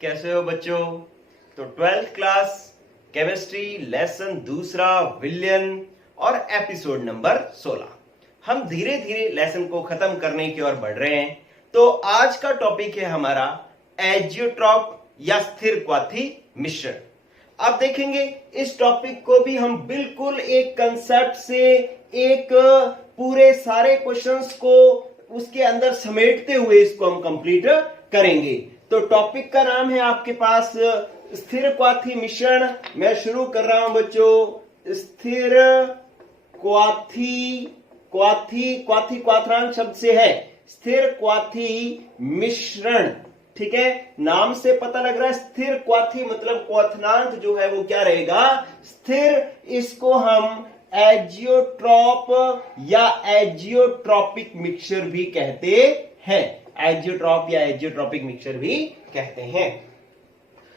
कैसे हो बच्चों। तो 12th क्लास केमिस्ट्री लेसन दूसरा विलियन और एपिसोड नंबर 16 हम धीरे धीरे लेसन को खत्म करने की ओर बढ़ रहे हैं। तो आज का टॉपिक है हमारा एजियोट्रॉप या स्थिर क्वाथी मिश्रण। आप देखेंगे इस टॉपिक को भी हम बिल्कुल एक कंसेप्ट से एक पूरे सारे क्वेश्चंस को उसके अंदर समेटते हुए इसको हम कंप्लीट करेंगे। तो टॉपिक का नाम है आपके पास स्थिर क्वाथी मिश्रण। मैं शुरू कर रहा हूं बच्चों। स्थिर क्वाथी क्वाथनांत शब्द से है स्थिर क्वाथी मिश्रण। ठीक है, नाम से पता लग रहा है स्थिर क्वाथी मतलब क्वथनांत जो है वो क्या रहेगा, स्थिर। इसको हम एजियोट्रॉप या एजियोट्रॉपिक मिक्सचर भी कहते हैं। एजियोट्रॉप या एजियोट्रॉपिक मिक्सचर भी कहते हैं।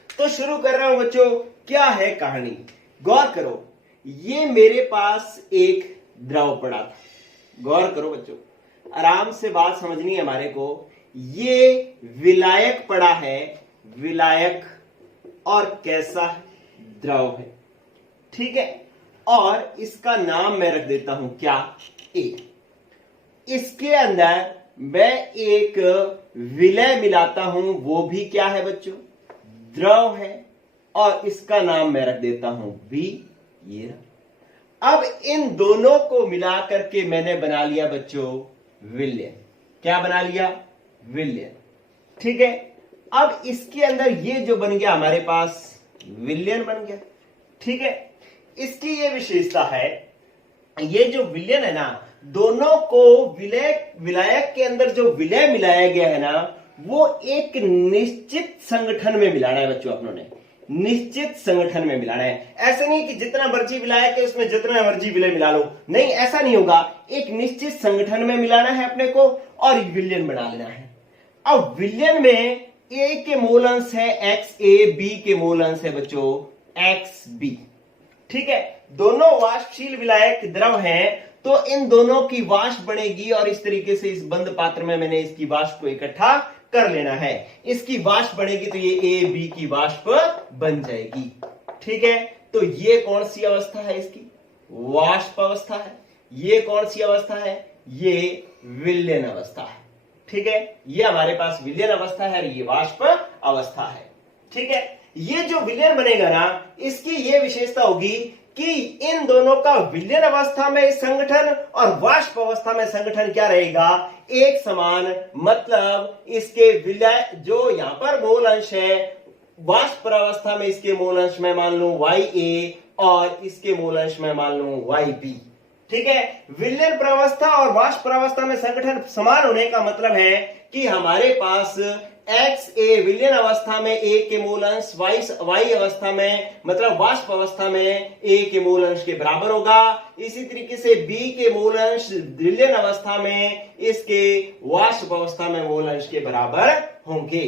तो शुरू कर रहा हूं बच्चों, क्या है कहानी, गौर करो। ये मेरे पास एक द्रव पड़ा था। गौर करो बच्चों, आराम से बात समझनी है हमारे को। ये विलायक पड़ा है, विलायक, और कैसा द्रव है। ठीक है, और इसका नाम मैं रख देता हूं क्या, ए। इसके अंदर मैं एक विलय मिलाता हूं, वो भी क्या है बच्चों, द्रव है, और इसका नाम मैं रख देता हूं बी। ये अब इन दोनों को मिलाकर के मैंने बना लिया बच्चों विलयन। क्या बना लिया, विलयन। ठीक है, अब इसके अंदर ये जो बन गया हमारे पास विलयन बन गया। ठीक है, इसकी ये विशेषता है, ये जो विलयन है ना, दोनों को विलायक के अंदर जो विलय मिलाया गया है ना, वो एक निश्चित संगठन में मिलाना है बच्चों। अपनों ने निश्चित संगठन में मिलाना है। ऐसा नहीं कि जितना मर्जी विलायक है उसमें जितना मर्जी विलय मिला लो, नहीं, ऐसा नहीं होगा। एक निश्चित संगठन में मिलाना है अपने को और विलयन बना लेना है। अब विलयन में ए के मोल अंश है एक्स ए, बी के मोल अंश है बच्चों एक्स बी। ठीक है, दोनों वाष्पशील विलायक द्रव हैं, तो इन दोनों की वाष्प बनेगी और इस तरीके से इस बंद पात्र में मैंने इसकी वाष्प को इकट्ठा कर लेना है। इसकी वाष्प बनेगी तो ये ए बी की वाष्प बन जाएगी। ठीक है, तो ये कौन सी अवस्था है, इसकी वाष्प अवस्था है। ये कौन सी अवस्था है, ये विलयन अवस्था है। ठीक है, ये हमारे पास विलयन अवस्था है और ये वाष्प अवस्था है। ठीक है, ये जो विलयन बनेगा ना, इसकी ये विशेषता होगी कि इन दोनों का विलयन अवस्था में संगठन और वाष्प अवस्था में संगठन क्या रहेगा, एक समान। मतलब इसके विलय जो यहां पर मोल अंश है, वाष्प अवस्था में इसके मोल अंश में मान लो YA और इसके मोल अंश में मान लो YB। ठीक है, विलयन प्रावस्था और वाष्प प्रावस्था में संगठन समान होने का मतलब है कि हमारे पास XA विलयन अवस्था में A के मूल अंश Y अवस्था में मतलब वाष्प अवस्था में A के मूल अंश के बराबर होगा। इसी तरीके से B के मूल अंश विलयन अवस्था में इसके वाष्प अवस्था में मूल अंश के बराबर होंगे।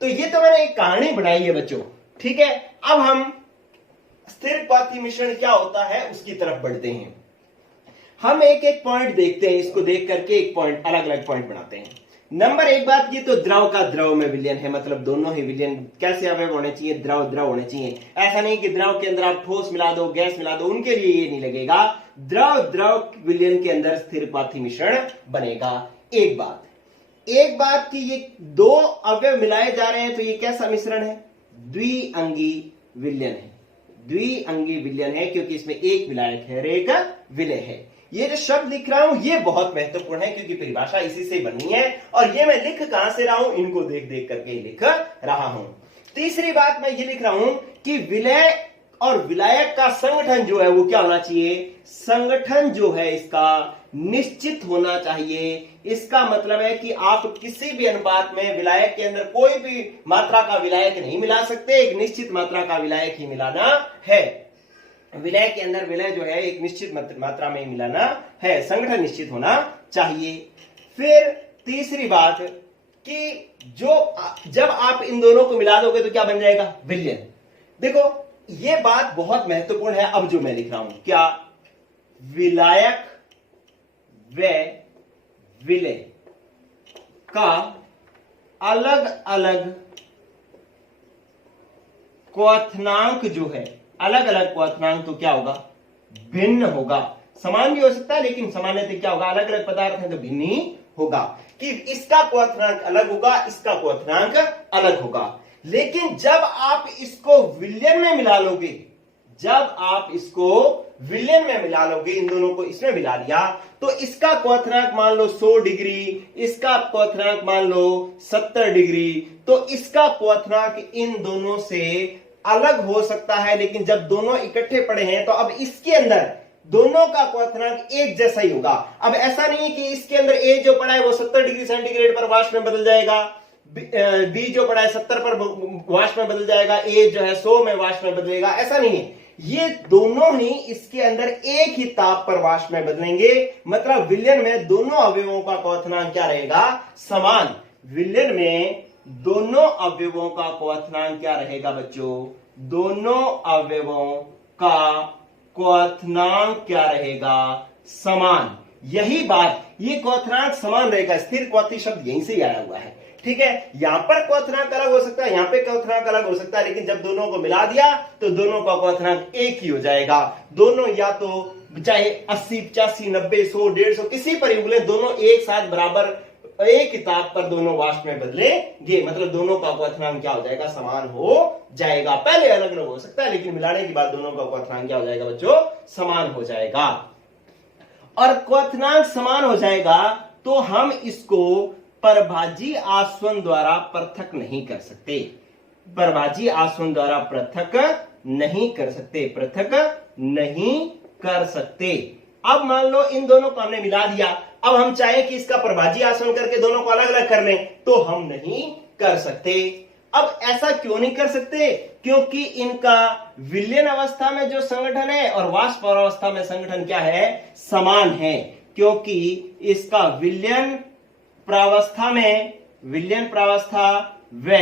तो ये तो मैंने एक कहानी बनाई है बच्चों। ठीक है, अब हम स्थिर क्वाथी मिश्रण क्या होता है उसकी तरफ बढ़ते हैं। हम एक एक पॉइंट देखते हैं, इसको देख करके एक पॉइंट अलग अलग पॉइंट बनाते हैं। नंबर एक बात, ये तो द्रव का द्रव में विलयन है, मतलब दोनों ही विलयन कैसे अवयव होने चाहिए, द्रव द्रव होने चाहिए। ऐसा नहीं कि द्रव के अंदर आप ठोस मिला दो, गैस मिला दो, उनके लिए ये नहीं लगेगा। द्रव द्रव विलयन के अंदर स्थिर क्वाथी मिश्रण बनेगा। एक बात कि ये दो अवयव मिलाए जा रहे हैं, तो ये कैसा मिश्रण है, द्विअंगी विलयन है। द्विअंगी विलयन है क्योंकि इसमें एक विलायक है और एक विलय है। ये जो शब्द लिख रहा हूं ये बहुत महत्वपूर्ण है क्योंकि परिभाषा इसी से बननी है, और ये मैं लिख कहां से रहा हूं, इनको देख देख करके लिख रहा हूं। तीसरी बात मैं ये लिख रहा हूं कि विलय और विलायक का संगठन जो है वो क्या होना चाहिए, संगठन जो है इसका निश्चित होना चाहिए। इसका मतलब है कि आप किसी भी अनुपात में विलायक के अंदर कोई भी मात्रा का विलायक नहीं मिला सकते, एक निश्चित मात्रा का विलायक ही मिलाना है। विलय के अंदर विलय जो है एक निश्चित मात्रा में मिलाना है, संगठन निश्चित होना चाहिए। फिर तीसरी बात कि जब आप इन दोनों को मिला दोगे तो क्या बन जाएगा, विलयन। देखो ये बात बहुत महत्वपूर्ण है। अब जो मैं लिख रहा हूं क्या, विलायक व विलय का अलग अलग क्वथनांक जो है अलग अलग क्वथनांक तो क्या होगा, भिन्न होगा। समान भी हो सकता है लेकिन सामान्यतः क्या होगा, अलग अलग पदार्थ है तो भिन्न ही होगा, कि इसका क्वथनांक अलग होगा, इसका क्वथनांक अलग होगा। लेकिन जब आप इसको विलयन में मिला लोगे, जब आप इसको विलयन में मिला लोगे, इन दोनों को इसमें मिला दिया, तो इसका क्वथनांक मान लो 100 डिग्री, इसका क्वथनांक मान लो 70 डिग्री, तो इसका क्वथनांक इन दोनों से अलग हो सकता है। लेकिन जब दोनों इकट्ठे पड़े हैं तो अब इसके अंदर दोनों का क्वथनांक एक जैसा ही होगा। अब ऐसा नहीं है कि इसके अंदर ए जो पड़ा है वो 70 डिग्री सेंटीग्रेड पर वाष्प में बदल जाएगा, बी जो पड़ा है 70 पर वाष्प में बदल जाएगा, ए जो है 100 में वाष्प में बदलेगा, ऐसा नहीं है। ये दोनों ही इसके अंदर एक ही ताप पर वाष्प में बदलेंगे। मतलब विलयन में दोनों अवयवों का क्वथनांक क्या रहेगा, समान। विलयन में दोनों अवयवों का क्वथनांक क्या रहेगा बच्चों, दोनों अवयवों का क्वथनांक क्या रहेगा, समान। यही बात, ये क्वथनांक समान रहेगा, स्थिर क्वथी शब्द यहीं से आया हुआ है, ठीक है। यहां पर क्वथनांक अलग हो सकता है, यहां पे क्वथनांक अलग हो सकता है, लेकिन जब दोनों को मिला दिया तो दोनों का क्वथनांक एक ही हो जाएगा। दोनों या तो चाहे 80, 85, 90, 100, 150 किसी पर ही बोले, दोनों एक साथ बराबर एक ही ताप पर दोनों वाष्प में बदलेंगे। मतलब दोनों का क्वथनांक क्या हो जाएगा, समान हो जाएगा। पहले अलग अलग हो सकता है लेकिन मिलाने के बाद दोनों का क्वथनांक क्या हो जाएगा बच्चों, समान हो जाएगा। और क्वथनांक समान हो जाएगा तो हम इसको परभाजी आस्वन द्वारा पृथक नहीं कर सकते, परभाजी आस्वन द्वारा पृथक नहीं कर सकते, पृथक नहीं कर सकते। अब मान लो इन दोनों को हमने मिला दिया, अब हम चाहे कि इसका परभाजी आसवन करके दोनों को अलग अलग कर लें, तो हम नहीं कर सकते। अब ऐसा क्यों नहीं कर सकते, क्योंकि इनका विलयन अवस्था में जो संगठन है और वाष्प अवस्था में संगठन क्या है, समान है। क्योंकि इसका विलयन प्रावस्था में, विलयन प्रावस्था व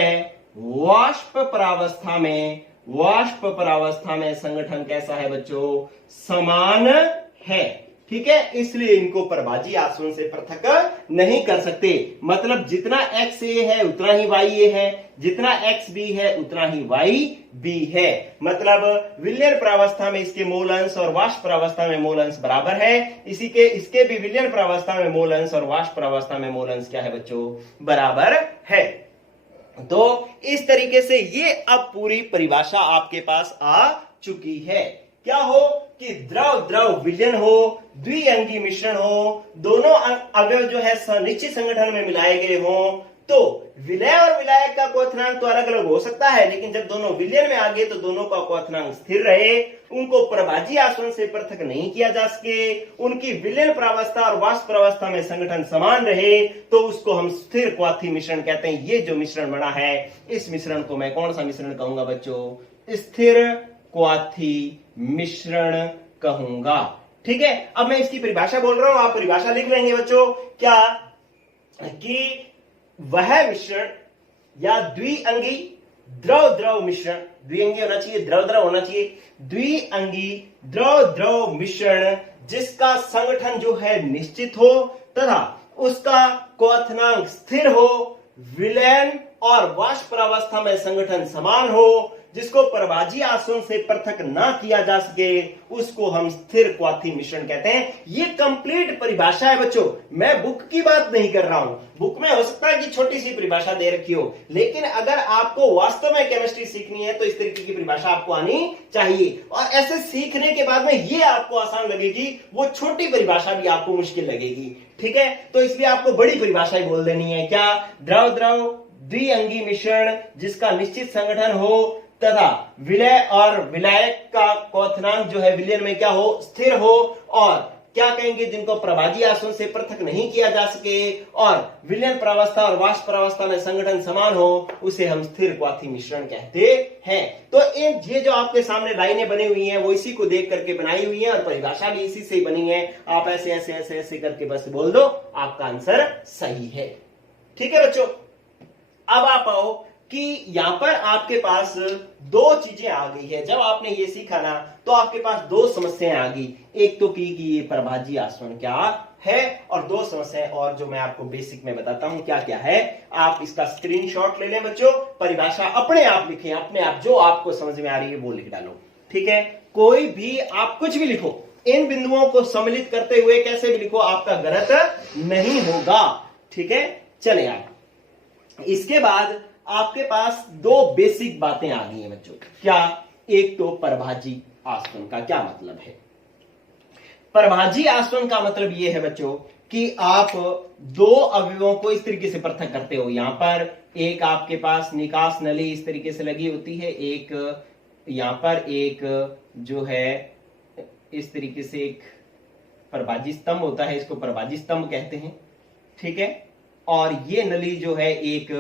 वाष्प प्रावस्था में, वाष्प प्रावस्था में संगठन कैसा है बच्चों, समान है, ठीक है। इसलिए इनको परभाजी आसवन से पृथक नहीं कर सकते। मतलब जितना एक्स ए है उतना ही वाई ए है, जितना एक्स बी है उतना ही वाई बी है। मतलब विलयन प्रावस्था में इसके मोल अंश और वाष्प प्रावस्था में मोल अंश बराबर है। इसके भी विलयन प्रावस्था में मोल अंश और वाष्प प्रावस्था में मोल अंश क्या है बच्चों, बराबर है। तो इस तरीके से ये अब पूरी परिभाषा आपके पास आ चुकी है। क्या हो कि द्रव द्रव विलयन हो, द्विअंगी मिश्रण हो, दोनों अवयव जो है निश्चित संगठन में मिलाए गए हो, तो विलय और विलायक का क्वथनांक तो अलग अलग हो सकता है, लेकिन जब दोनों विलयन में आ गए तो दोनों का क्वथनांक स्थिर रहे, उनको परभाजी आसवन से पृथक नहीं किया जा सके, उनकी विलयन प्रावस्था और वाष्प प्रावस्था में संगठन समान रहे, तो उसको हम स्थिर क्वाथी मिश्रण कहते हैं। ये जो मिश्रण बना है, इस मिश्रण को मैं कौन सा मिश्रण कहूंगा बच्चों, स्थिर क्वाथी मिश्रण कहूंगा, ठीक है। अब मैं इसकी परिभाषा बोल रहा हूं, आप परिभाषा लिख लेंगे बच्चों, क्या कि वह मिश्रण या द्विअंगी द्रव द्रव मिश्रण, द्विअंगी होना चाहिए, द्रव द्रव होना चाहिए, द्विअंगी द्रव द्रव मिश्रण जिसका संगठन जो है निश्चित हो तथा उसका क्वथनांक स्थिर हो, विलयन और वाष्प अवस्था में संगठन समान हो, जिसको परभाजी आसवन से पृथक ना किया जा सके, उसको हम स्थिर क्वाथी मिश्रण कहते हैं। ये कंप्लीट परिभाषा है बच्चों, मैं बुक की बात नहीं कर रहा हूं। बुक में हो सकता है कि छोटी सी परिभाषा दे रखी हो, लेकिन अगर आपको वास्तव में केमिस्ट्री सीखनी है तो इस तरीके की परिभाषा आपको आनी चाहिए। और ऐसे सीखने के बाद में ये आपको आसान लगेगी, वो छोटी परिभाषा भी आपको मुश्किल लगेगी, ठीक है। तो इसलिए आपको बड़ी परिभाषा ही बोल देनी है, क्या, द्रव द्रव द्विअंगी मिश्रण जिसका निश्चित संगठन हो तथा विलय और विलायक का क्वथनांक जो है विलयन में क्या हो, स्थिर हो, और क्या कहेंगे, जिनको प्रभाजी आसवन से पृथक नहीं किया जा सके और विलयन प्रावस्था और वाष्प प्रावस्था में संगठन समान हो, उसे हम स्थिर क्वाथी मिश्रण कहते हैं। तो ये जो आपके सामने लाइनें बनी हुई हैं वो इसी को देख करके बनाई हुई हैं और परिभाषा भी इसी से बनी है। आप ऐसे ऐसे ऐसे ऐसे करके बस बोल दो, आपका आंसर सही है, ठीक है बच्चों। अब आप आओ कि यहां पर आपके पास दो चीजें आ गई है। जब आपने ये सीखा ना तो आपके पास दो समस्याएं आ गई। एक तो की कि ये प्रभाजी आसवन क्या है, और दो समस्याएं और जो मैं आपको बेसिक में बताता हूं क्या क्या है। आप इसका स्क्रीनशॉट ले लें बच्चों, परिभाषा अपने आप लिखें, अपने आप जो आपको समझ में आ रही है वो लिख डालो। ठीक है, कोई भी आप कुछ भी लिखो, इन बिंदुओं को सम्मिलित करते हुए कैसे भी लिखो, आपका गलत नहीं होगा। ठीक है, चले आप। इसके बाद आपके पास दो बेसिक बातें आ गई हैं बच्चों। क्या? एक तो परभाजी आसवन का क्या मतलब है। परभाजी आसवन का मतलब यह है बच्चों कि आप दो अवयवों को इस तरीके से पृथक करते हो। यहां पर एक आपके पास निकास नली इस तरीके से लगी होती है, एक यहां पर एक जो है इस तरीके से एक परभाजी स्तंभ होता है, इसको परभाजी स्तंभ कहते हैं। ठीक है, और ये नली जो है एक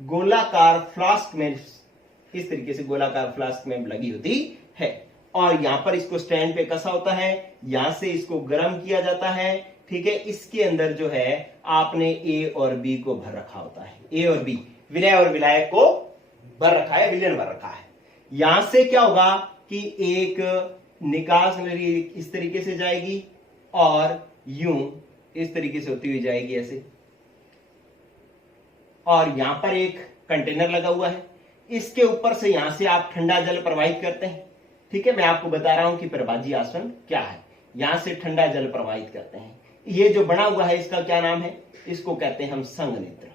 गोलाकार फ्लास्क में इस तरीके से गोलाकार फ्लास्क में लगी होती है, और यहां पर इसको स्टैंड पे कसा होता है, यहां से इसको गर्म किया जाता है। ठीक है, इसके अंदर जो है आपने ए और बी को भर रखा होता है, ए और बी विलय और विलायक को भर रखा है, विलयन भर रखा है। यहां से क्या होगा कि एक निकास नली इस तरीके से जाएगी और यूं इस तरीके से होती हुई जाएगी ऐसे, और यहां पर एक कंटेनर लगा हुआ है, इसके ऊपर से यहां से आप ठंडा जल प्रवाहित करते हैं। ठीक है, मैं आपको बता रहा हूं कि परभाजी आसवन क्या है। यहां से ठंडा जल प्रवाहित करते हैं। ये जो बना हुआ है इसका क्या नाम है, इसको कहते हैं हम संघ नेत्र।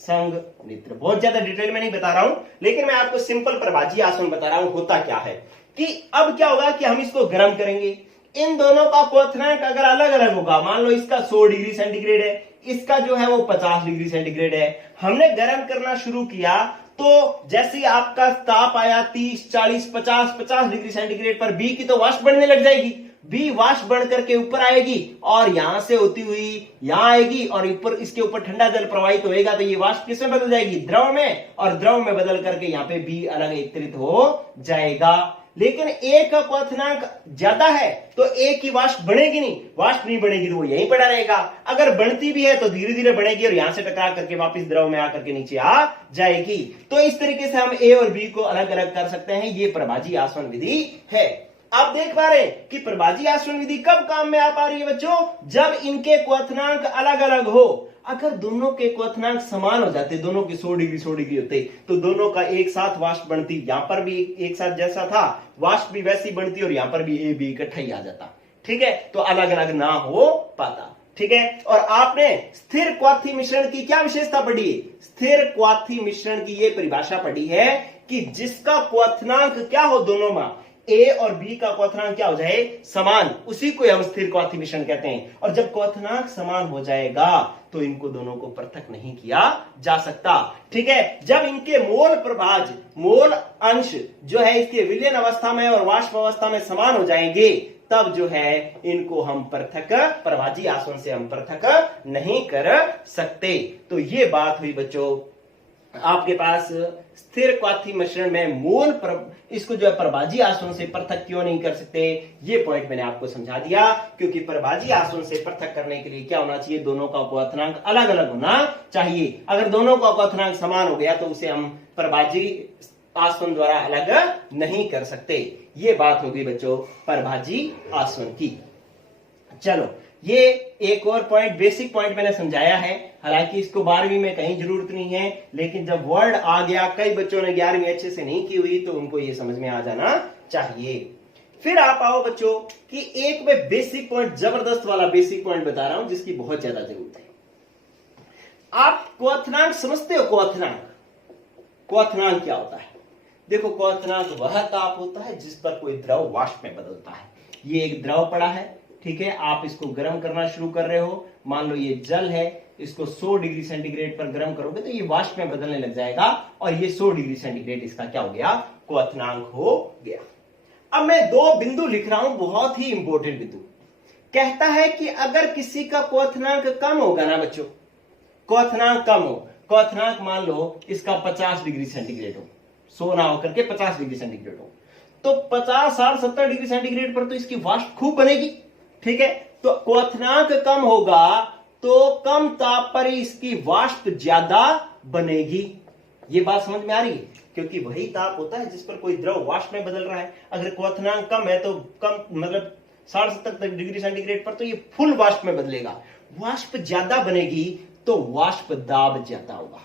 संघ नेत्र, बहुत ज्यादा डिटेल में नहीं बता रहा हूं, लेकिन मैं आपको सिंपल परभाजी आसवन बता रहा हूं होता क्या है। कि अब क्या होगा कि हम इसको गर्म करेंगे। इन दोनों का क्वथनांक अगर अलग अलग होगा, मान लो इसका 100 डिग्री सेंटीग्रेड है, इसका जो है वो 50 डिग्री सेंटीग्रेड है, हमने गर्म करना शुरू किया तो जैसे ही आपका ताप आया 30, 40, 50 डिग्री सेंटीग्रेड पर बी की तो वाष्प बढ़ने लग जाएगी। बी वाष्प बढ़ करके ऊपर आएगी और यहां से होती हुई यहां आएगी, और ऊपर इसके ऊपर ठंडा जल प्रवाहित होएगा तो ये वाष्प किसमें बदल जाएगी, द्रव में, और द्रव में बदल करके यहाँ पे बी अलग एकत्रित हो जाएगा। लेकिन ए का क्वथनांक ज्यादा है तो ए की वाष्प बढ़ेगी नहीं, वाष्प नहीं बढ़ेगी तो वो यहीं पड़ा रहेगा। अगर बढ़ती भी है तो धीरे धीरे बढ़ेगी और यहां से टकरा करके वापस द्रव में आकर के नीचे आ जाएगी। तो इस तरीके से हम ए और बी को अलग अलग कर सकते हैं। ये परभाजी आसवन विधि है। आप देख पा रहे हैं कि परभाजी आसवन विधि कब काम में आ पा रही है बच्चों, जब इनके क्वथनांक अलग अलग हो। अगर दोनों के क्वथनांक समान हो जाते, दोनों के 100 डिग्री होते, तो दोनों का एक साथ वाष्प बनती, यहां पर भी एक साथ जैसा था वाष्प भी वैसी बनती और यहां पर भी ए बी इकट्ठा ही आ जाता। ठीक है, तो अलग अलग ना हो पाता। ठीक है, और आपने स्थिर क्वाथी मिश्रण की क्या विशेषता पढ़ी है, स्थिर क्वाथी मिश्रण की यह परिभाषा पढ़ी है कि जिसका क्वथनांक क्या हो दोनों में, ए और बी का क्वथनांक क्या हो जाए, समान, उसी को हम स्थिर क्वाथी मिश्रण कहते हैं। और जब क्वथनांक समान हो जाएगा तो इनको दोनों को पृथक नहीं किया जा सकता। ठीक है, जब इनके मोल प्रभाज, मोल अंश जो है इसके विलयन अवस्था में और वाष्प अवस्था में समान हो जाएंगे, तब जो है इनको हम पृथक, परभाजी आसवन से हम पृथक नहीं कर सकते। तो ये बात हुई बच्चों आपके पास स्थिर क्वाथी मिश्रण में मूल इसको जो है परभाजी आसवन से पृथक क्यों नहीं कर सकते, ये पॉइंट मैंने आपको समझा दिया। क्योंकि परभाजी आसवन से पृथक करने के लिए क्या होना चाहिए, दोनों का क्वथनांक अलग अलग होना चाहिए। अगर दोनों का क्वथनांक समान हो गया तो उसे हम परभाजी आसवन द्वारा अलग नहीं कर सकते। ये बात होगी बच्चों परभाजी आसवन की। चलो, ये एक और पॉइंट, बेसिक पॉइंट मैंने समझाया है, हालांकि इसको 12वीं में कहीं जरूरत नहीं है, लेकिन जब वर्ड आ गया, कई बच्चों ने 11वीं अच्छे से नहीं की हुई तो उनको ये समझ में आ जाना चाहिए। फिर आप आओ बच्चों कि एक मैं बेसिक पॉइंट, जबरदस्त वाला बेसिक पॉइंट बता रहा हूं जिसकी बहुत ज्यादा जरूरत है। आप क्वथनांक समझते हो, क्वथनांक क्या होता है? देखो, क्वथनांक वह ताप होता है जिस पर कोई द्रव वाष्प में बदलता है। ये एक द्रव पड़ा है, ठीक है, आप इसको गर्म करना शुरू कर रहे हो, मान लो ये जल है, इसको 100 डिग्री सेंटीग्रेड पर गर्म करोगे तो ये वाष्प में बदलने लग जाएगा, और ये 100 डिग्री सेंटीग्रेड इसका क्या हो गया, क्वथनांक हो गया। अब मैं दो बिंदु लिख रहा हूं, बहुत ही इंपॉर्टेंट बिंदु। कहता है कि अगर किसी का क्वथनांक कम होगा ना बच्चों, क्वथनांक कम हो, क्वथनांक मान लो इसका 50 डिग्री सेंटीग्रेड हो, 100 ना होकर के 50 डिग्री सेंटीग्रेड हो, तो 50, 60, 70 डिग्री सेंटीग्रेड पर तो इसकी वाष्प खूब बनेगी। ठीक है, तो क्वथनांक कम होगा तो कम ताप पर इसकी वाष्प ज्यादा बनेगी। ये बात समझ में आ रही है? क्योंकि वही ताप होता है जिस पर कोई द्रव वाष्प में बदल रहा है। अगर क्वथनांक कम है तो कम मतलब 60-70 डिग्री सेंटीग्रेड पर तो ये फुल वाष्प में बदलेगा। वाष्प ज्यादा बनेगी तो वाष्प दाब ज्यादा होगा।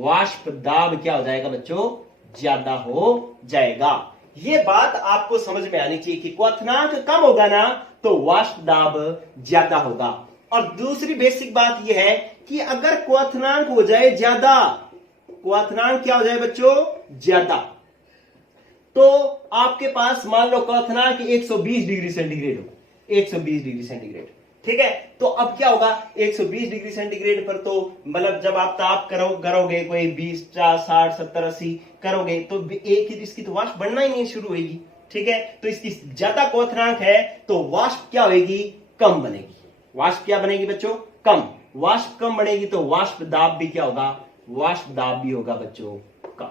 वाष्प दाब क्या हो जाएगा बच्चों? ज्यादा हो जाएगा। ये बात आपको समझ में आनी चाहिए कि क्वथनांक कम होगा ना तो वाष्प दाब ज्यादा होगा। और दूसरी बेसिक बात यह है कि अगर क्वथनांक हो जाए ज्यादा, क्वथनांक क्या हो जाए बच्चों? ज्यादा, तो आपके पास मान लो क्वथनांक 120 डिग्री सेंटीग्रेड हो, 120 डिग्री सेंटीग्रेड, ठीक है। तो अब क्या होगा? 120 डिग्री सेंटीग्रेड पर तो मतलब जब आप ताप करोगे कोई 20, 50, 60, 70, 80 करोगे तो एक ही इसकी तो वाष्प बढ़ना ही नहीं शुरू होगी, ठीक है। तो इसकी ज्यादा क्वथनांक है तो वाष्प क्या होगी? कम बनेगी। वाष्प क्या बनेगी बच्चों? कम। वाष्प कम बनेगी तो वाष्प दाब भी क्या होगा? वाष्प दाब भी होगा बच्चों कम,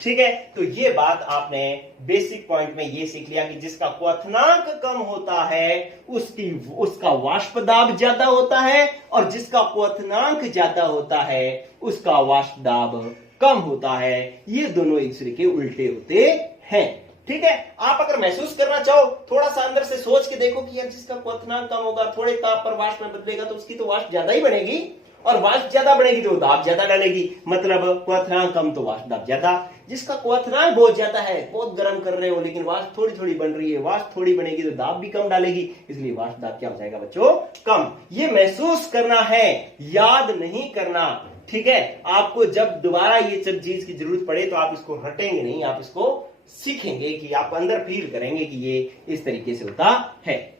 ठीक है। तो ये बात आपने बेसिक पॉइंट में ये सीख लिया कि जिसका क्वथनांक कम होता है उसका वाष्प दाब ज्यादा होता है, और जिसका क्वथनांक ज्यादा होता है उसका वाष्प दाब कम होता है। ये दोनों एक दूसरे के उल्टे होते हैं, ठीक है। आप अगर महसूस करना चाहो थोड़ा सा अंदर से सोच के देखो कि यार जिसका क्वथनांक कम होगा, थोड़े ताप पर वाष्प में बदलेगा तो उसकी तो वाष्प ज्यादा ही बनेगी, और वाष्प ज्यादा बढ़ेगी तो दाब ज्यादा डालेगी। मतलब क्वथनांक कम तो वाष्प दाब ज्यादा। जिसका क्वथनांक बहुत ज्यादा है, बहुत गर्म कर रहे हो लेकिन वाष्प थोड़ी थोड़ी बन रही है, वाष्प थोड़ी बनेगी तो दाब भी कम डालेगी, इसलिए वाष्प दाब क्या हो जाएगा बच्चों? कम। ये महसूस करना है, याद नहीं करना, ठीक है। आपको जब दोबारा ये सब चीज की जरूरत पड़े तो आप इसको रटेंगे नहीं, आप इसको सीखेंगे कि आप अंदर फील करेंगे कि ये इस तरीके से होता है।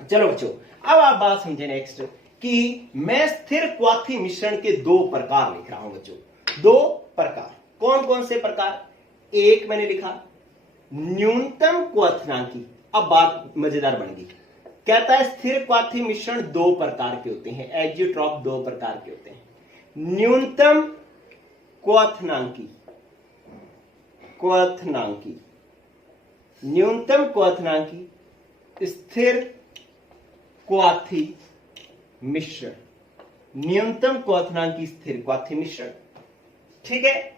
चलो बच्चों, अब आप बात समझे नेक्स्ट कि मैं स्थिर क्वाथी मिश्रण के दो प्रकार लिख रहा हूं बच्चों। दो प्रकार, कौन कौन से प्रकार? एक मैंने लिखा न्यूनतम क्वथनांकी। अब बात मजेदार बन गई। कहता है स्थिर क्वाथी मिश्रण दो प्रकार के होते हैं, एजियोट्रॉप दो प्रकार के होते हैं। न्यूनतम क्वथनांकी, क्वथनांकी, न्यूनतम क्वथनांकी स्थिर क्वाथी मिश्रण, न्यूनतम क्वथनांकी स्थिर क्वाथी मिश्रण, ठीक है।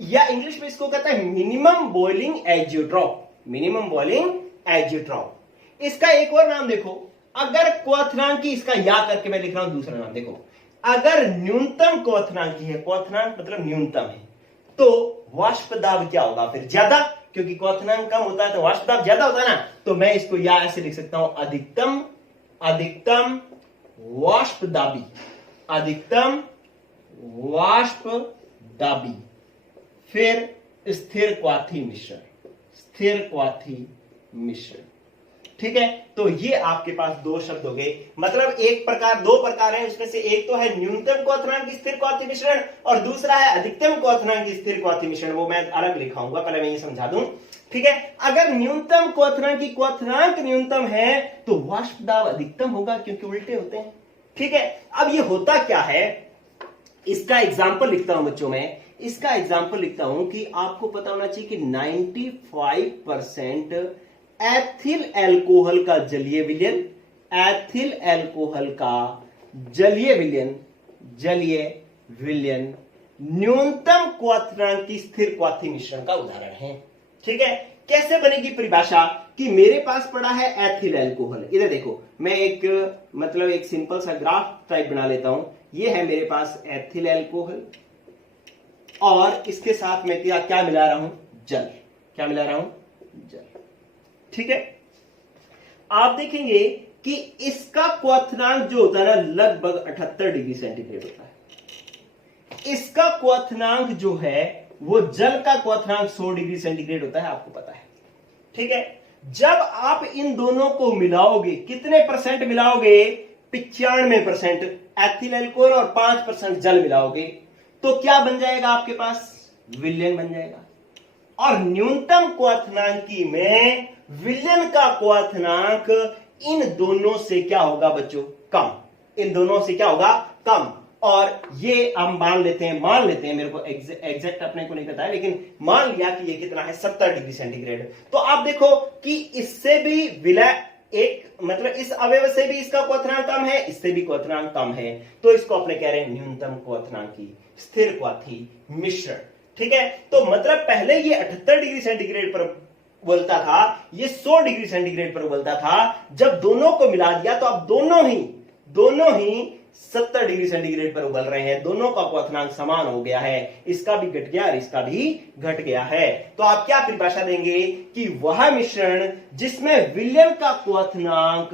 या इंग्लिश में इसको कहता है minimum boiling azeotrope, minimum boiling azeotrope. इसका एक और नाम देखो, अगर क्वथनांकी, इसका या करके मैं लिख रहा हूं दूसरा नाम देखो, अगर न्यूनतम क्वथनांकी है, क्वथनांक मतलब न्यूनतम है, तो वाष्प दाब क्या होगा? फिर ज्यादा, क्योंकि क्वथनांक कम होता है तो वाष्प दाब ज्यादा होता है ना। तो मैं इसको या ऐसे लिख सकता हूं अधिकतम, अधिकतम वाष्प दाबी, अधिकतम वाष्प दाबी, फिर स्थिर क्वाथी मिश्रण, स्थिर क्वाथी मिश्रण, ठीक है। तो ये आपके पास दो शब्द हो गए। मतलब एक प्रकार, दो प्रकार है, उसमें से एक तो है न्यूनतम क्वथनांक स्थिर क्वाथी मिश्रण और दूसरा है अधिकतम क्वथनांक स्थिर क्वाथी मिश्रण। वो मैं अलग लिखाऊंगा, पहले मैं ये समझा दूं, ठीक है। अगर न्यूनतम क्वथनांक क्वथनांक न्यूनतम है तो वाष्प दाब अधिकतम होगा, क्योंकि उल्टे होते हैं, ठीक है। अब ये होता क्या है, इसका एग्जाम्पल लिखता हूं बच्चों में, इसका एग्जाम्पल लिखता हूं कि आपको पता होना चाहिए कि 95% एथिल अल्कोहल का जलीय विलयन, एथिल अल्कोहल का जलीय विलयन, जलीय विलयन न्यूनतम क्वथनांक की स्थिर क्वाथी मिश्रण का उदाहरण है, ठीक है। कैसे बनेगी परिभाषा कि मेरे पास पड़ा है एथिल अल्कोहल, इधर देखो मैं एक मतलब एक सिंपल सा ग्राफ टाइप बना लेता हूं। ये है मेरे पास एथिल अल्कोहल और इसके साथ मैं क्या मिला रहा हूं? जल। क्या मिला रहा हूं? जल, ठीक है। आप देखेंगे कि इसका क्वथनांक जो होता है ना लगभग 78 डिग्री सेंटीग्रेड होता है। इसका क्वथनांक जो है वो जल का क्वथनांक 100 डिग्री सेंटीग्रेड होता है, आपको पता है, ठीक है। जब आप इन दोनों को मिलाओगे, कितने परसेंट मिलाओगे? 95% एथिल अल्कोहल और 5% जल मिलाओगे तो क्या बन जाएगा आपके पास? विलयन बन जाएगा। और न्यूनतम क्वथनांकी में विलयन का क्वथनांक इन दोनों से क्या होगा बच्चों? कम। इन दोनों से क्या होगा? कम। और ये हम मान लेते हैं, मेरे को एग्जैक्ट अपने को नहीं पता है, लेकिन मान लिया कि ये कितना है? 70 डिग्री सेंटीग्रेड। तो आप देखो कि इससे भी विलय एक मतलब इस अवयव से भी इसका क्वथनांक कम है, इससे भी क्वथनांक कम है, तो इसको अपने कह रहे हैं न्यूनतम क्वथनांकी स्थिर क्वाथी मिश्रण। ठीक है, तो मतलब पहले ये 78 डिग्री सेंटीग्रेड पर उबलता था, ये 100 डिग्री सेंटीग्रेड पर उबलता था। जब दोनों को मिला दिया तो अब दोनों ही 70 डिग्री सेंटीग्रेड पर उबल रहे हैं, दोनों का क्वथनांक समान हो गया है, इसका भी घट गया और इसका भी घट गया है। तो आप क्या परिभाषा देंगे कि वह मिश्रण जिसमें विलयन का क्वथनांक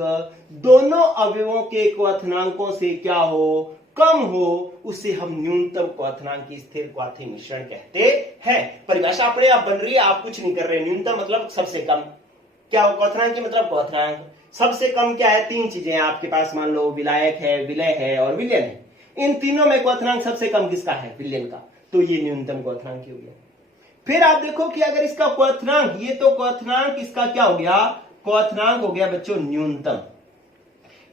दोनों अवयवों के क्वथनांकों से क्या हो, कम हो, उसे हम न्यूनतम क्वथनांकी स्थिर क्वाथी मिश्रण कहते हैं। परिभाषा अपने आप बन रही है, आप कुछ नहीं कर रहे। न्यूनतम मतलब सबसे कम, क्या हो, क्वथनांक मतलब क्वथनांक। सबसे कम क्या है, तीन चीजें हैं आपके पास, मान लो विलायक है, विलय है और विलयन है। इन तीनों में क्वथनांक सबसे कम किसका है, विलयन का, तो ये न्यूनतम क्वथनांक हो गया। फिर आप देखो कि अगर इसका क्वथनांक, ये तो क्वथनांक इसका क्या हो गया, क्वथनांक हो गया बच्चों न्यूनतम।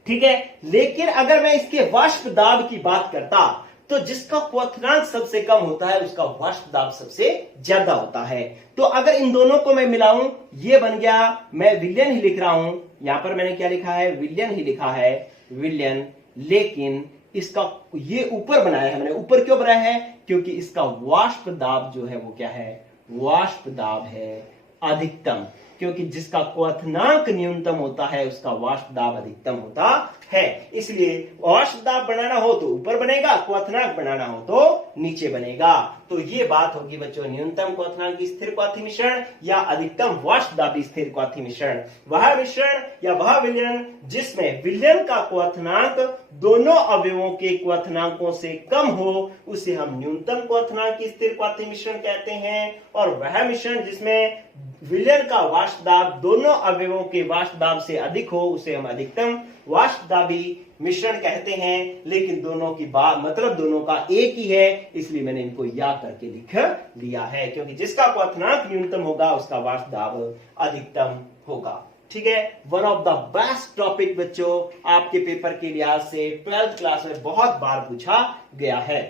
ठीक है, लेकिन अगर मैं इसके वाष्प दाब की बात करता तो जिसका क्वथनांक सबसे कम होता है उसका वाष्प दाब सबसे ज्यादा होता है। तो अगर इन दोनों को मैं मिलाऊं, ये बन गया, मैं विलयन ही लिख रहा हूं, यहां पर मैंने क्या लिखा है, विलयन ही लिखा है, विलयन। लेकिन इसका ये ऊपर बनाया है मैंने, ऊपर क्यों बनाया है, क्योंकि इसका वाष्प दाब जो है वो क्या है, वाष्प दाब है अधिकतम, क्योंकि जिसका क्वथनांक न्यूनतम होता है उसका वाष्प दाब अधिकतम होता है। इसलिए वाष्प दाब बनाना हो तो ऊपर बनेगा, क्वथनांक बनाना हो तो नीचे बनेगा। तो ये बात होगी बच्चों न्यूनतम क्वथनांकी स्थिर क्वाथी मिश्रण या अधिकतम वाष्प दाबी स्थिर क्वाथी मिश्रण। वह मिश्रण या वह विलयन जिसमें विलयन का क्वथनांक दोनों अवयवों के क्वथनांकों से कम हो उसे हम न्यूनतम क्वथनांकी स्थिर क्वाथी मिश्रण कहते हैं। और वह मिश्रण जिसमें विलयन का वाष्प दाब दोनों अवयवों के वाष्प दाब से अधिक हो उसे हम अधिकतम वाष्प दाबी मिश्रण कहते हैं। लेकिन दोनों की बात मतलब दोनों का एक ही है, इसलिए मैंने इनको या करके लिख दिया है, क्योंकि जिसका क्वथनांक न्यूनतम होगा उसका वाष्प दाब अधिकतम होगा। ठीक है, one of the best topic बच्चों आपके पेपर के लिहाज से 12th क्लास में बहुत बार पूछा गया है।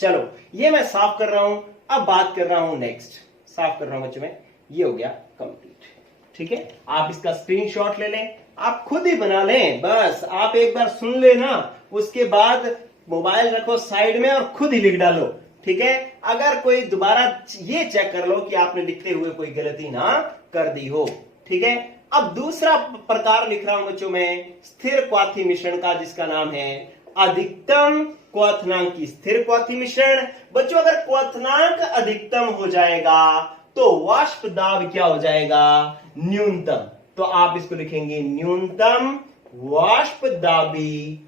चलो ये मैं साफ कर रहा हूं, अब बात कर रहा हूं नेक्स्ट, साफ कर रहा हूं बच्चों में, ये हो गया कंप्लीट। ठीक है, आप इसका स्क्रीनशॉट ले लें, आप खुद ही बना लें, बस आप एक बार सुन लेना, उसके बाद मोबाइल रखो साइड में और खुद ही लिख डालो। ठीक है, अगर कोई दोबारा ये चेक कर लो कि आपने लिखते हुए कोई गलती ना कर दी हो। ठीक है, अब दूसरा प्रकार लिख रहा हूं बच्चों में स्थिर क्वाथी मिश्रण का, जिसका नाम है अधिकतम क्वथनांकी स्थिर क्वाथी मिश्रण। बच्चों अगर क्वथनांक अधिकतम हो जाएगा तो वाष्प दाब क्या हो जाएगा, न्यूनतम। तो आप इसको लिखेंगे न्यूनतम वाष्प दाबी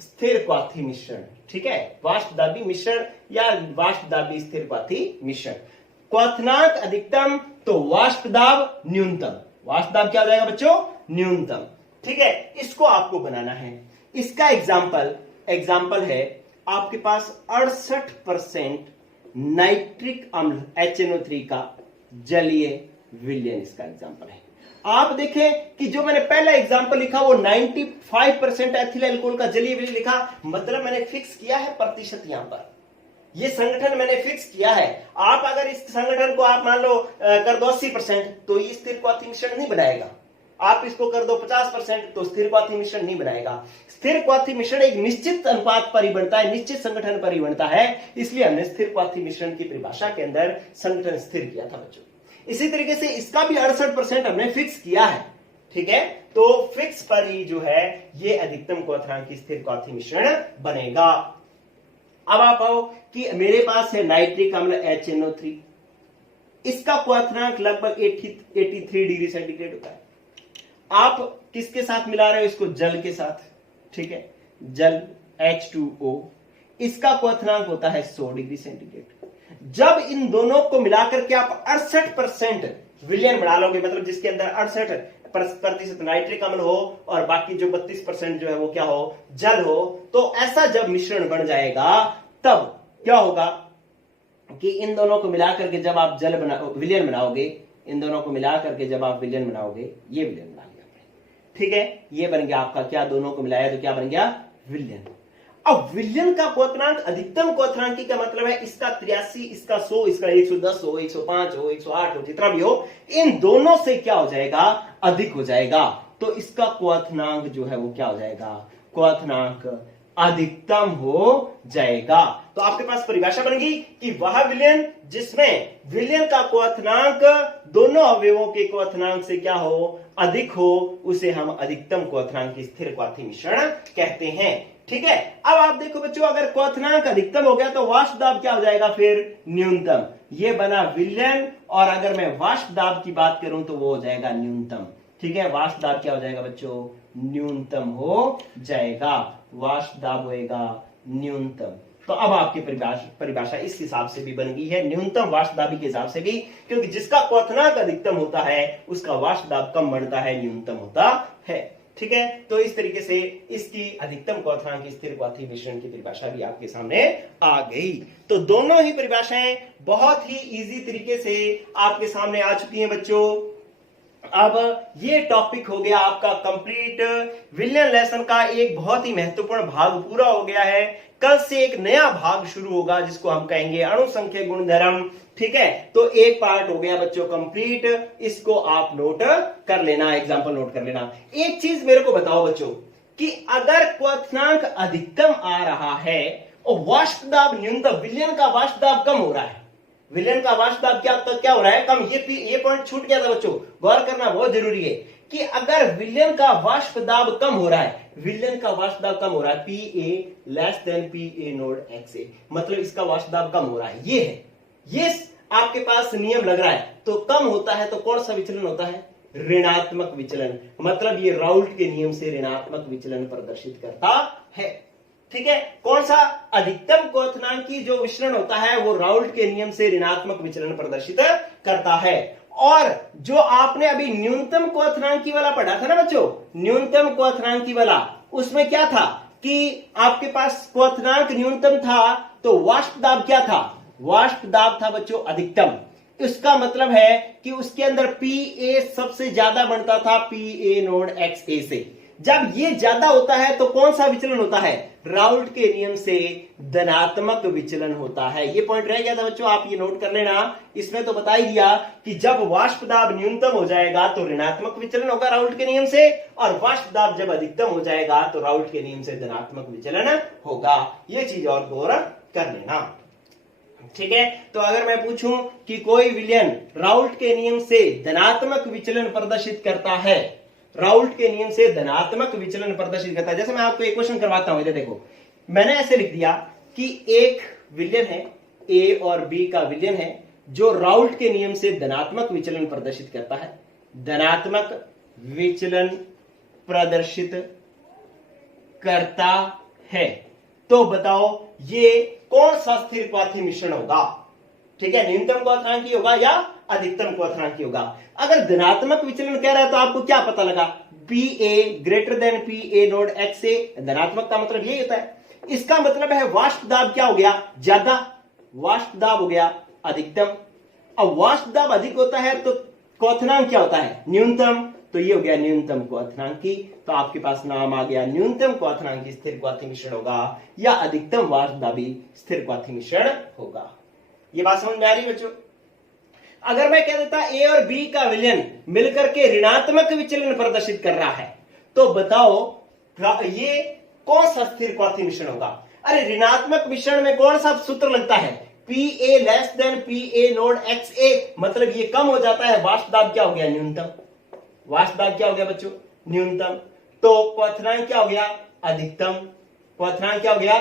स्थिर क्वाथी मिश्रण। ठीक है, वाष्प दाबी मिश्रण या वाष्प दाबी स्थिर क्वाथी मिश्रण। क्वथनांक अधिकतम तो वाष्प दाब न्यूनतम, वाष्प दाब क्या हो जाएगा बच्चों, न्यूनतम। ठीक है, इसको आपको बनाना है। इसका एग्जाम्पल है आपके पास 68% नाइट्रिक अम्ल HNO3 का जलीय विलयन, इसका एग्जाम्पल है। आप देखें कि जो मैंने पहला एग्जाम्पल लिखा वो 95% एथिल अल्कोहल का जलीय विलयन लिखा, मतलब मैंने फिक्स किया है प्रतिशत, यहां पर ये संगठन मैंने फिक्स किया है। आप अगर इस संगठन को आप मान लो कर दो 80% तो ये स्थिर क्वाथी मिश्रण नहीं बनाएगा। आप इसको कर दो 50% तो स्थिर क्वाथी मिश्रण नहीं बनाएगा। स्थिर क्वाथी मिश्रण एक निश्चित अनुपात पर ही बनता है, निश्चित संगठन पर ही बनता है, इसलिए हमने स्थिर क्वाथी मिश्रण की परिभाषा के अंदर संगठन स्थिर किया था बच्चों। इसी तरीके से इसका भी 68% हमने फिक्स किया है। ठीक है, तो फिक्स पर ही जो है ये अधिकतम क्वथनांकी स्थिर क्वाथी मिश्रण बनेगा। अब आप आओ कि मेरे पास है नाइट्रिक अम्ल HNO3, इसका क्वथनांक लगभग 83 डिग्री सेंटीग्रेड होता है। आप किसके साथ मिला रहे हो इसको, जल के साथ। ठीक है, जल H2O, इसका क्वथनांक होता है 100 डिग्री सेंटीग्रेड। जब इन दोनों को मिलाकर के आप 68% विलयन बना लोगे, मतलब जिसके अंदर 68% नाइट्रिक अम्ल हो और बाकी जो 32% जो है वो क्या हो, जल हो, तो ऐसा जब मिश्रण बन जाएगा तब क्या होगा कि इन दोनों को मिलाकर के जब आप विलयन बनाओगे, इन दोनों को मिलाकर के जब आप विलयन बनाओगे, ये विलयन बना लिया। ठीक है, ये बन गया आपका क्या, दोनों को मिलाया तो क्या बन गया, विलयन। अब विलयन का क्वथनांक अधिकतम क्वथनांक का मतलब है इसका 83, इसका 100, इसका 110 हो, 105 हो, 108 हो, जितना भी हो, इन दोनों से क्या हो जाएगा, अधिक हो जाएगा, तो इसका क्वथनांक जो है वो क्या हो जाएगा, क्वथनांक अधिकतम हो जाएगा। तो आपके पास परिभाषा बन गई कि वह विलयन जिसमें विलयन का क्वथनांक दोनों अवयवों के क्वथनांक से क्या हो, अधिक हो, उसे हम अधिकतम क्वथनांक की स्थिर क्वाथी मिश्रण कहते हैं। ठीक है, अब आप देखो बच्चों, अगर क्वथनांक अधिकतम हो गया तो वाष्प दाब क्या हो जाएगा, फिर न्यूनतम। ये बना विलयन, और अगर मैं वाष्प दाब की बात करूं तो वो हो जाएगा न्यूनतम। ठीक है, वाष्प दाब क्या हो जाएगा बच्चों, न्यूनतम हो जाएगा, वाष्प दाब होएगा न्यूनतम। तो अब आपकी परिभाषा इस हिसाब से भी बन गई है, न्यूनतम वाष्प दाबी के हिसाब से भी, क्योंकि जिसका क्वथनांक अधिकतम होता है उसका वाष्प दाब कम बनता है, न्यूनतम होता है। ठीक है, तो इस तरीके से इसकी अधिकतम क्वथनांक की स्थिर क्वाथी मिश्रण की परिभाषा भी आपके सामने आ गई। तो दोनों ही परिभाषाएं बहुत ही इजी तरीके से आपके सामने आ चुकी हैं बच्चों। अब ये टॉपिक हो गया आपका कंप्लीट, विलयन लेसन का एक बहुत ही महत्वपूर्ण भाग पूरा हो गया है। कल से एक नया भाग शुरू होगा जिसको हम कहेंगे अणुसंख्यक गुणधर्म। ठीक है, तो एक पार्ट हो गया बच्चों कंप्लीट, इसको आप नोट कर लेना, एग्जांपल नोट कर लेना। एक चीज मेरे को बताओ बच्चों कि अगर क्वथनांक अधिकतम आ रहा है और वाष्प दाब न्यूनतम, विलयन का वाष्प दाब कम हो रहा है, विलयन का वाष्प दाब क्या हो रहा है, कम। ये पॉइंट छूट गया था बच्चों, गौर करना बहुत जरूरी है कि अगर विलयन का वाष्प दाब कम हो रहा है, विलयन का वाष्प दाब कम हो रहा है, PA less than PA node XA, मतलब इसका वाष्प दाब कम हो रहा है, ये है, ये आपके पास नियम लग रहा है। तो कम होता है तो कौन सा विचलन होता है, ऋणात्मक विचलन, मतलब ये राउल्ट के नियम से ऋणात्मक विचलन प्रदर्शित करता है। ठीक है, कौन सा, अधिकतम क्वथनांक की जो विचलन होता है वो राउल्ट के नियम से ऋणात्मक विचलन प्रदर्शित करता है। और जो आपने अभी न्यूनतम क्वथनांकी वाला पढ़ा था ना बच्चों, न्यूनतम क्वथनांकी वाला, उसमें क्या था कि आपके पास क्वथनांक न्यूनतम था तो वाष्प दाब क्या था, वाष्प दाब था बच्चों अधिकतम। इसका मतलब है कि उसके अंदर PA सबसे ज्यादा बनता था PA नोड XA से। जब ये ज्यादा होता है तो कौन सा विचलन होता है, राउल्ट के नियम से धनात्मक विचलन होता है। ये पॉइंट रह गया था बच्चों, आप ये नोट कर लेना। इसमें तो बता ही दिया कि जब वाष्प दाब न्यूनतम हो जाएगा तो ऋणात्मक विचलन होगा राउल्ट के नियम से, और वाष्प दाब जब अधिकतम हो जाएगा तो राउल्ट के नियम से धनात्मक विचलन होगा। ये चीज और गौर कर लेना। ठीक है, तो अगर मैं पूछूं कि कोई विलयन राउल्ट के नियम से धनात्मक विचलन प्रदर्शित करता है, राउल्ट के नियम से धनात्मक विचलन प्रदर्शित करता है, जैसे मैं आपको एक क्वेश्चन करवाता हूं, इधर देखो, मैंने ऐसे लिख दिया कि एक विलयन है, A और B का विलयन है जो राउल्ट के नियम से धनात्मक विचलन प्रदर्शित करता है, धनात्मक विचलन प्रदर्शित करता है। तो बताओ ये कौन सा स्थिर क्वाथी मिश्रण होगा। ठीक है, न्यूनतम क्वथनांकी होगा या अधिकतम क्वथनांकी होगा। अगर धनात्मक विचलन कह रहा है तो आपको क्या पता लगा, PA greater than PA node XA, धनात्मक का मतलब यही होता है। इसका मतलब है वाष्प दाब क्या हो गया, ज्यादा, वाष्प दाब हो गया अधिकतम। अब वाष्प दाब अधिक होता है तो क्वथनांक क्या होता है, न्यूनतम, तो ये हो गया न्यूनतम क्वथनांकी। तो आपके पास नाम आ गया, न्यूनतम क्वथनांकी स्थिर क्वाथी मिश्रण होगा या अधिकतम वाष्प दाबी स्थिर क्वाथी मिश्रण होगा। ये बात समझ में आ रही है बच्चों। अगर मैं कह देता A और B का विलयन मिलकर के ऋणात्मक विचलन प्रदर्शित कर रहा है, तो बताओ ये कौन सा स्थिर क्वाथी मिश्रण होगा। अरे ऋणात्मक मिश्रण में कौन सा सूत्र लगता है, PA less than PA node XA, मतलब ये कम हो जाता है, वाष्प दाब क्या हो गया, न्यूनतम, वाष्प दाब क्या हो गया बच्चों, न्यूनतम। तो क्वथनांक क्या हो गया, अधिकतम, क्वथनांक क्या हो गया,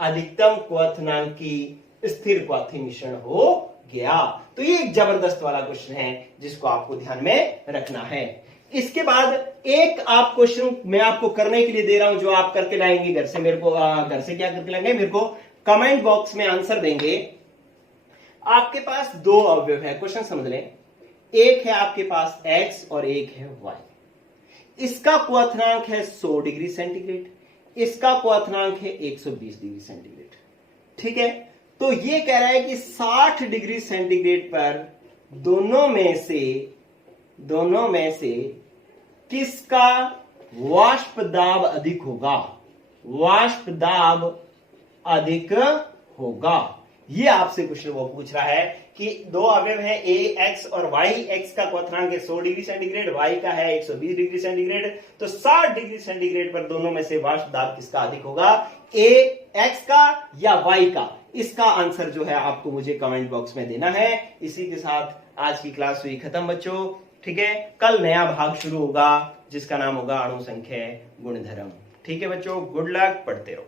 अधिकतम क्वथनांकी स्थिर क्वाथी मिश्रण हो गया। तो ये एक जबरदस्त वाला क्वेश्चन है जिसको आपको ध्यान में रखना है। इसके बाद एक आप क्वेश्चन मैं आपको करने के लिए दे रहा हूं जो आप करके लाएंगे घर से, मेरे को घर से क्या करके लाएंगे, मेरे को कमेंट बॉक्स में आंसर देंगे। आपके पास दो अवयव है, क्वेश्चन समझ लें, एक है आपके पास x और एक है y। इसका क्वथनांक है 100 डिग्री सेंटीग्रेड, इसका क्वथनांक है 120 डिग्री सेंटीग्रेड। ठीक है, तो ये कह रहा है कि 60 डिग्री सेंटीग्रेड पर दोनों में से किसका वाष्प दाब अधिक होगा, वाष्प दाब अधिक होगा। ये आपसे क्वेश्चन वो पूछ रहा है कि दो अवयव है ए एक्स और वाई, एक्स का क्वथनांक है 100 डिग्री सेंटीग्रेड, वाई का है 120 डिग्री सेंटीग्रेड, तो 60 डिग्री सेंटीग्रेड पर दोनों में से वाष्प दाब किसका अधिक होगा, ए एक्स का या वाई का? इसका आंसर जो है आपको मुझे कमेंट बॉक्स में देना है। इसी के साथ आज की क्लास हुई खत्म बच्चों, ठीक है। कल नया भाग शुरू होगा जिसका नाम होगा अणु संख्या गुणधर्म। ठीक है बच्चों, गुड लक, पढ़ते रहो।